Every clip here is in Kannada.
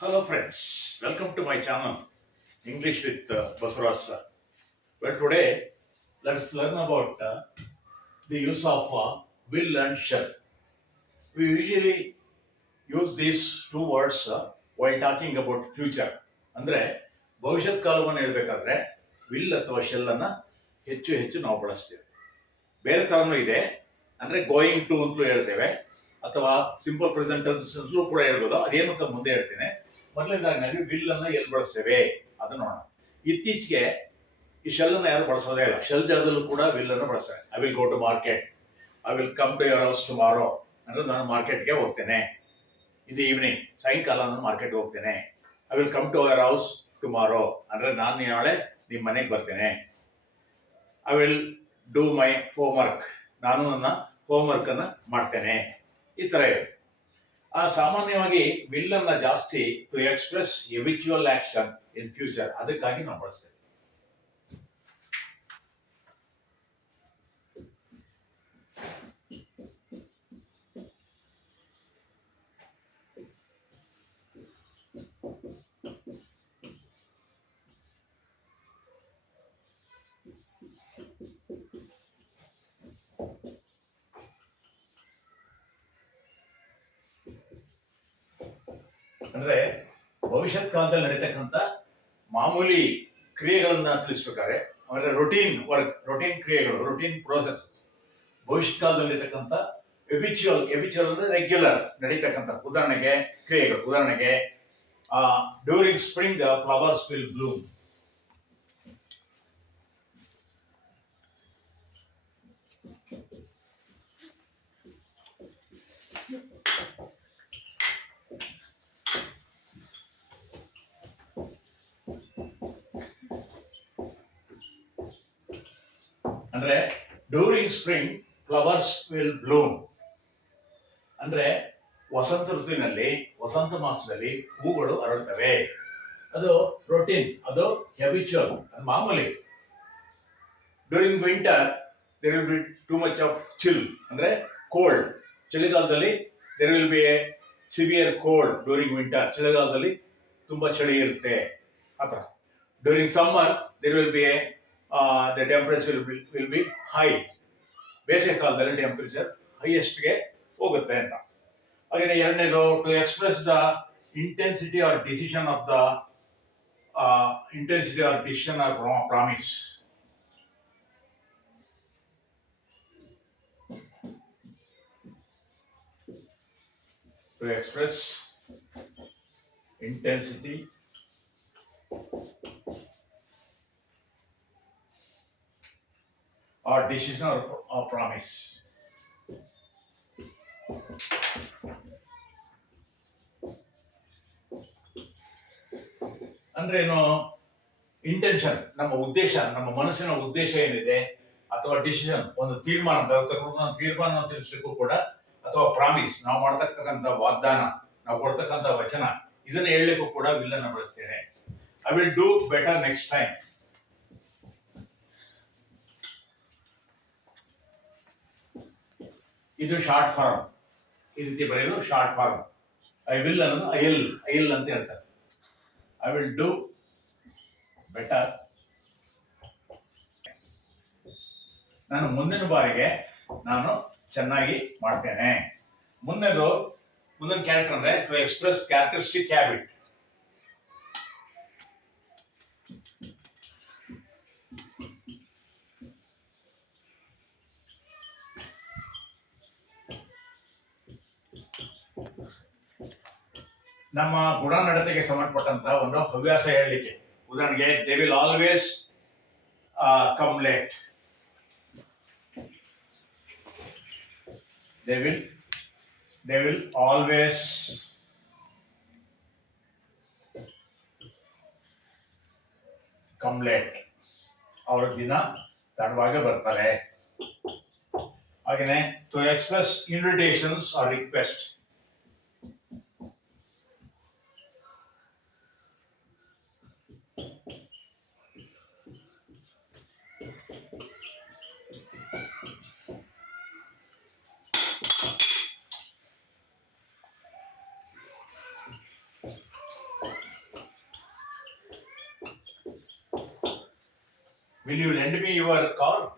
Hello friends, welcome to my channel English with Basaraj sir. Well, today let's learn about the use of will and shall. We usually use these two words while talking about future. ಅಂದ್ರೆ ಭವಿಷ್ಯತ್ ಕಾಲವನ್ನು ಹೇಳ್ಬೇಕಾದ್ರೆ ವಿಲ್ ಅಥವಾ ಶೆಲ್ ಅನ್ನ ಹೆಚ್ಚು ಹೆಚ್ಚು ನಾವು ಬಳಸ್ತೀವಿ. ಬೇರೆ ತರನೂ ಇದೆ, ಅಂದ್ರೆ ಗೋಯಿಂಗ್ ಟು ಅಂತಲೂ ಹೇಳ್ತೇವೆ ಅಥವಾ ಸಿಂಪಲ್ ಪ್ರೆಸೆಂಟ್ ಕೂಡ ಹೇಳ್ಬೋದು. ಅದೇನು ಅಂತ ಮುಂದೆ ಹೇಳ್ತೀನಿ. ಮೊದಲನೇದಾಗಿ ವಿಲ್ ಅನ್ನ ಎಲ್ಲಿ ಬಳಸ್ತೇವೆ ಅದನ್ನ ನೋಡೋಣ. ಇತ್ತೀಚೆಗೆ ಈ ಶೆಲ್ ಅನ್ನ ಯಾರು ಬಳಸೋದೇ ಇಲ್ಲ. ಶೆಲ್ ಜಾಗದಲ್ಲೂ ಕೂಡ ವಿಲ್ ಅನ್ನು ಬಳಸ್ತಾರೆ. I will go to market, I will come to your house tomorrow ಅಂದ್ರೆ ನಾನು ಮಾರ್ಕೆಟ್ಗೆ ಹೋಗ್ತೇನೆ. ಇನ್ ದಿ ಈವ್ನಿಂಗ್, ಸಾಯಂಕಾಲ ನಾನು ಮಾರ್ಕೆಟ್ಗೆ ಹೋಗ್ತೇನೆ. I will come to your house tomorrow ಅಂದ್ರೆ ನಾನು ನಾಳೆ ನಿಮ್ಮ ಮನೆಗೆ ಬರ್ತೇನೆ. I will do my homework, ನಾನು ನನ್ನ ಹೋಮ್ವರ್ಕ್ ಅನ್ನ ಮಾಡ್ತೇನೆ. ಈ ತರ ಇದೆ. ಸಾಮಾನ್ಯವಾಗಿ ವಿಲ್ ಅನ್ನ ಜಾಸ್ತಿ ಟು ಎಕ್ಸ್ಪ್ರೆಸ್ ಎವಿಚುವಲ್ ಆಕ್ಷನ್ ಇನ್ ಫ್ಯೂಚರ್, ಅದಕ್ಕಾಗಿ ನಾವು ಬಳಸ್ತೇವೆ. ಅಂದ್ರೆ ಭವಿಷ್ಯತ್ ಕಾಲದಲ್ಲಿ ನಡೀತಕ್ಕಂಥ ಮಾಮೂಲಿ ಕ್ರಿಯೆಗಳನ್ನ ತಿಳಿಸ್ಬೇಕಾದ್ರೆ ಅಂದ್ರೆ ರೊಟೀನ್ ವರ್ಕ್, ರೊಟೀನ್ ಕ್ರಿಯೆಗಳು, ರೊಟೀನ್ ಪ್ರೋಸೆಸ್. ಭವಿಷ್ಯತ್ ಕಾಲದಲ್ಲಿ ನಡೀತಕ್ಕಂಥ ಎಬಿಚುವಲ್ ಅಂದ್ರೆ ರೆಗ್ಯುಲರ್ ನಡೀತಕ್ಕಂಥ ಕ್ರಿಯೆಗಳು. ಉದಾಹರಣೆಗೆ during spring flowers will bloom. ಅಂದ್ರೆ during spring flowers will bloom ಅಂದ್ರೆ ವಸಂತ ಋತುವಿನಲ್ಲಿ, ವಸಂತ ಮಾಸದಲ್ಲಿ ಹೂಗಳು ಅರಳುತ್ತವೆ. ಅದು ರೊಟೀನ್, ಅದು ಹ್ಯಾಬಿಚುವಲ್, ಅದು ಮಾಮೂಲಿ. During winter there will be too much of chill ಅಂದ್ರೆ ಕೋಲ್ಡ್. ಚಳಿಗಾಲದಲ್ಲಿ there will be a severe cold during winter. ಚಳಿಗಾಲದಲ್ಲಿ ತುಂಬಾ ಚಳಿ ಇರುತ್ತೆ. ಆತರ during summer there will be a the temperature will be high. ಬೇಸಿಗೆ ಕಾಲದಲ್ಲಿ ಟೆಂಪರೇಚರ್ ಹೈಯೆಸ್ಟ್ಗೆ ಹೋಗುತ್ತೆ ಅಂತ. ಹಾಗೆ ಎರಡನೇದು to express the intensity or decision of the intensity or decision or promise. To express intensity or decision or promise. ಅಂದ್ರೆ ಏನು? ಇಂಟೆನ್ಷನ್, ನಮ್ಮ ಉದ್ದೇಶ, ನಮ್ಮ ಮನಸ್ಸಿನ ಉದ್ದೇಶ ಏನಿದೆ, ಅಥವಾ ಡಿಸಿಷನ್, ಒಂದು ತೀರ್ಮಾನ ತಿಳಿಸ್ಲಿಕ್ಕೂ ಕೂಡ, ಅಥವಾ ಪ್ರಾಮಿಸ್, ನಾವು ಮಾಡ್ತಕ್ಕಂಥ ವಾಗ್ದಾನ, ನಾವು ಕೊಡ್ತಕ್ಕಂಥ ವಚನ, ಇದನ್ನ ಹೇಳಲಿಕ್ಕೂ ಕೂಡ ವಿಲ್ ಅನ್ನ ಬಳಸ್ತೇನೆ. I will do better next time. ಇದು ಶಾರ್ಟ್ ಫಾರ್ಮ್. ಈ ರೀತಿ ಬರೆಯೋದು ಶಾರ್ಟ್ ಫಾರ್ಮ್. ಐ ವಿಲ್ ಅನ್ನೋದು ಐ ಎಲ್ ಅಂತ ಹೇಳ್ತಾರೆ. ಐ ವಿಲ್ ಡೂ ಬೆಟರ್, ನಾನು ಮುಂದಿನ ಬಾರಿಗೆ ನಾನು ಚೆನ್ನಾಗಿ ಮಾಡ್ತೇನೆ. ಮುಂದಿನ ಕ್ಯಾರೆಕ್ಟರ್ ಅಂದ್ರೆ ಟು ಎಕ್ಸ್ಪ್ರೆಸ್ ಕ್ಯಾರೆಕ್ಟರಿಸ್ಟಿಕ್ ಹ್ಯಾಬಿಟ್. ನಮ್ಮ ಗುಣ ನಡತೆಗೆ ಸಂಬಂಧಪಟ್ಟಂತ ಒಂದು ಹವ್ಯಾಸ ಹೇಳಲಿಕ್ಕೆ. ಉದಾಹರಣೆಗೆ they will always come late. They will always come late. ಅವರು ದಿನ ತಡವಾಗಿ ಬರ್ತಾರೆ. ಹಾಗೇನೆ to express invitations or request. Will you lend me your car?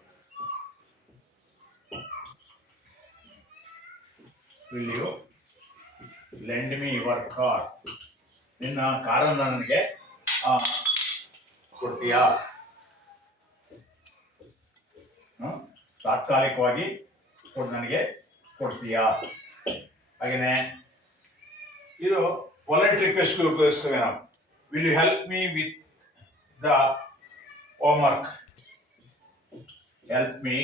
Will you lend me your car? ನಿನ್ನ ಕಾರನ್ನು ನನಗೆ ಕೊಡ್ತೀಯಾ? ತಾತ್ಕಾಲಿಕವಾಗಿ ನನಗೆ ಕೊಡ್ತೀಯಾ? ಹಾಗೇನೆ ಇದು ಪೊಲೈಟ್ ರಿಕ್ವೆಸ್ಟ್ ಉಪಯೋಗಿಸ್ತೇವೆ ನಾವು. Will you help me with the homework? Help me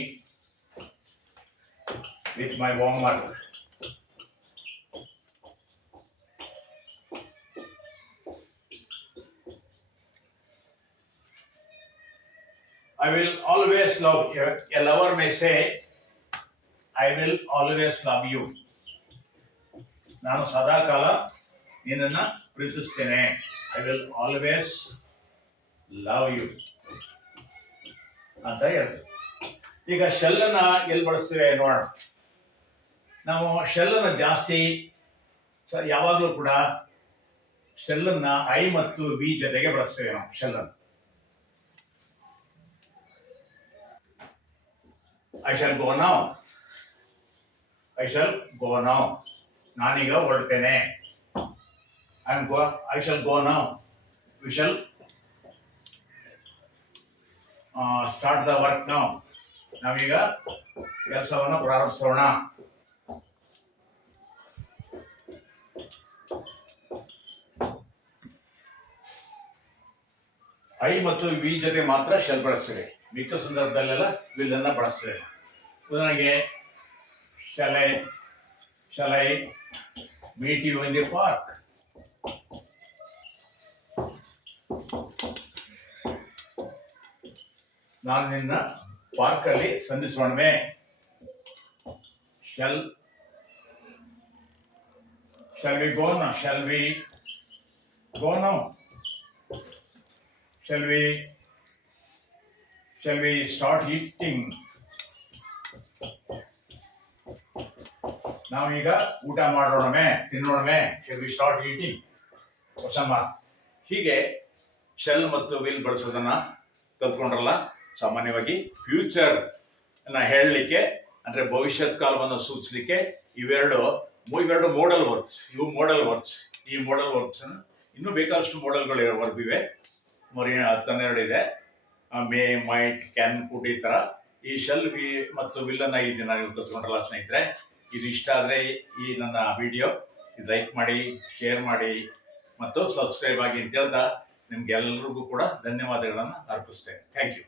with my homework. I will always love you. A lover may say, I will always love you. ನಾನು ಸದಾ ಕಾಲ ನಿನ್ನನ್ನ ಪ್ರೀತಿಸ್ತೇನೆ. I will always love you ಅಂತ ಹೇಳ್ತೀವಿ. ಈಗ ಶೆಲ್ಲನ್ನ ಎಲ್ಲಿ ಬಳಸ್ತೇವೆ ನೋಡೋಣ. ನಾವು ಶೆಲ್ಲನ್ನ ಜಾಸ್ತಿ ಯಾವಾಗಲೂ ಕೂಡ ಶೆಲ್ಲನ್ನ ಐ ಮತ್ತು ವಿ ಜೊತೆಗೆ ಬಳಸ್ತೇವೆ ನಾವು ಶೆಲ್ಲನ್ನು. I shall go now. I shall go now. ನಾನೀಗ ಹೊರಡ್ತೇನೆ. I shall go now. We shall start the work now. ನಾವೀಗ ಕೆಲಸವನ್ನು ಪ್ರಾರಂಭಿಸೋಣ. ಐ ಮತ್ತು ವಿ ಜೊತೆ ಮಾತ್ರ ಶೆಲ್ ಬಳಸ್ತೇವೆ. ಮಿಕ್ಕ ಸಂದರ್ಭದಲ್ಲೆಲ್ಲ ವಿಲ್ ಅನ್ನ ಬಳಸ್ತೇವೆ. ಉದಾಹರಣೆಗೆ shall I meet you in the park? ನಾನು ನಿನ್ನ ಪಾರ್ಕ್ ಅಲ್ಲಿ ಸಂಧಿಸೋಣವೇ? shall we go now? Shall we go now? Shall we start eating? ನಾವೀಗ ಊಟ ಮಾಡೋಣವೇ, ತಿನ್ನೋಣವೇ? Shall we start eating? ಹೀಗೆ ಶೆಲ್ ಮತ್ತು ವಿಲ್ ಬಳಸೋದನ್ನ ಕಲ್ತ್ಕೊಂಡ್ರಲ್ಲ. ಸಾಮಾನ್ಯವಾಗಿ ಫ್ಯೂಚರ್ ಅನ್ನ ಹೇಳಲಿಕ್ಕೆ ಅಂದ್ರೆ ಭವಿಷ್ಯತ್ ಕಾಲವನ್ನು ಸೂಚಿಸಲಿಕ್ಕೆ ಇವೆರಡು ಮೋಡಲ್ ವರ್ಕ್ಸ್. ಇವು ಮೋಡಲ್ ವರ್ಕ್ಸ್. ಈ ಮೋಡಲ್ ವರ್ಕ್ಸ್ ಇನ್ನೂ ಬೇಕಾದಷ್ಟು ಮೋಡಲ್ಗಳು ವರ್ಬ್ ಇವೆ. 12 ಇದೆ. ಮೇ, ಮೈಟ್, ಕ್ಯಾನ್, ಕುಡ್ ಈ ತರ. ಈ ಶೆಲ್ ವಿ ಮತ್ತು ವಿಲ್ ಅನ್ನ ಈ ದಿನ ನೀವು ಕಲ್ತ್ಕೊಂಡ್ರಲ್ಲ ಸ್ನೇಹಿತರೆ. ಇದು ಇಷ್ಟ ಆದರೆ ಈ ನನ್ನ ವಿಡಿಯೋ ಲೈಕ್ ಮಾಡಿ, ಶೇರ್ ಮಾಡಿ ಮತ್ತು ಸಬ್ಸ್ಕ್ರೈಬ್ ಆಗಿ ಅಂತ ಹೇಳ್ತಾ ನಿಮ್ಗೆಲ್ರಿಗೂ ಕೂಡ ಧನ್ಯವಾದಗಳನ್ನು ಅರ್ಪಿಸ್ತೇನೆ. Thank you.